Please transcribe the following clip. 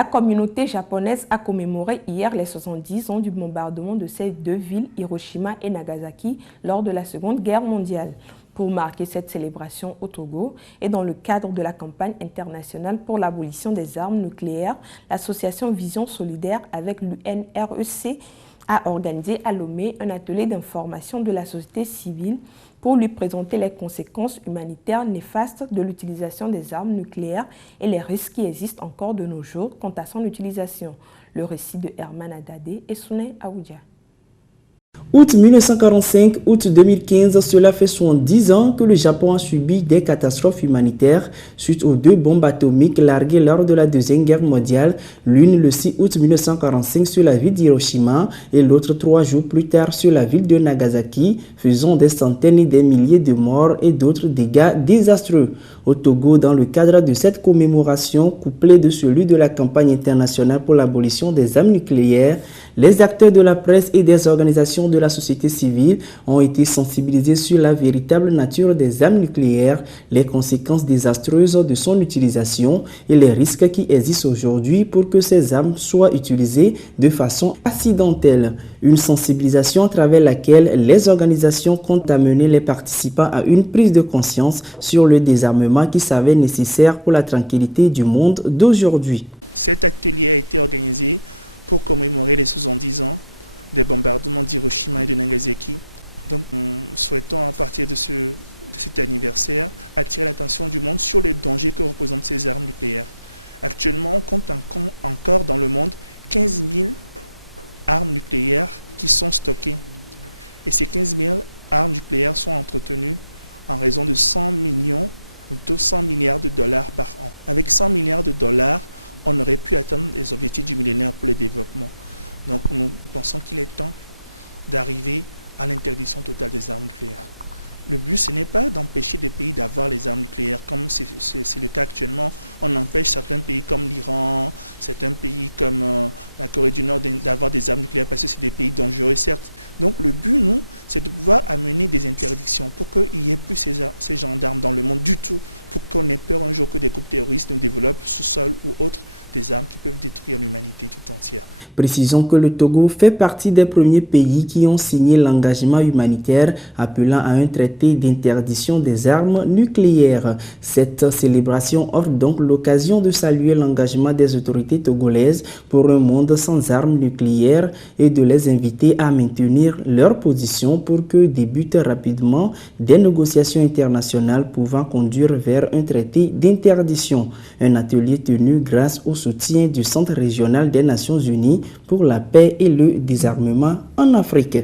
La communauté japonaise a commémoré hier les 70 ans du bombardement de ces deux villes, Hiroshima et Nagasaki, lors de la Seconde Guerre mondiale. Pour marquer cette célébration au Togo et dans le cadre de la campagne internationale pour l'abolition des armes nucléaires, l'association Vision Solidaire avec l'UNREC a organisé à Lomé un atelier d'information de la société civile pour lui présenter les conséquences humanitaires néfastes de l'utilisation des armes nucléaires et les risques qui existent encore de nos jours quant à son utilisation. Le récit de Herman Adadé et Souné Aoudia. Août 1945, août 2015, cela fait 70 ans que le Japon a subi des catastrophes humanitaires suite aux deux bombes atomiques larguées lors de la Deuxième Guerre mondiale, l'une le 6 août 1945 sur la ville d'Hiroshima et l'autre 3 jours plus tard sur la ville de Nagasaki, faisant des centaines et des milliers de morts et d'autres dégâts désastreux. Au Togo, dans le cadre de cette commémoration, couplée de celui de la campagne internationale pour l'abolition des armes nucléaires, les acteurs de la presse et des organisations de la société civile ont été sensibilisés sur la véritable nature des armes nucléaires, les conséquences désastreuses de son utilisation et les risques qui existent aujourd'hui pour que ces armes soient utilisées de façon accidentelle. Une sensibilisation à travers laquelle les organisations comptent amener les participants à une prise de conscience sur le désarmement qui s'avère nécessaire pour la tranquillité du monde d'aujourd'hui. Ces 15 millions armes nucléaires sont entretenues en raison de 100 millions, 200 milliards de dollars. Avec 100 milliards de dollars, on aurait pu attendre des études millénaires pour le développement. Nous pourrons consentir à temps d'arriver à l'interdiction totale des armes nucléaires. Le but, ce n'est pas d'empêcher les pays d'avoir les armes nucléaires, comme c'est le cas actuellement. On empêche certains pays comme certains pays comme la Corée du Nord de ne pas avoir des armes nucléaires parce que c'est des pays dangereux, certes. Donc, le but, c'est de pouvoir amener des interdictions. Pourquoi il est pour ces gendarmes de la langue du tout qui permettent pas aux gens pour les terroristes de développement ce sont peut-être des armes qui peuvent détruire l'humanité tout entière. Précisons que le Togo fait partie des premiers pays qui ont signé l'engagement humanitaire appelant à un traité d'interdiction des armes nucléaires. Cette célébration offre donc l'occasion de saluer l'engagement des autorités togolaises pour un monde sans armes nucléaires et de les inviter à maintenir leur position pour que débutent rapidement des négociations internationales pouvant conduire vers un traité d'interdiction. Un atelier tenu grâce au soutien du Centre régional des Nations Unies pour la paix et le désarmement en Afrique.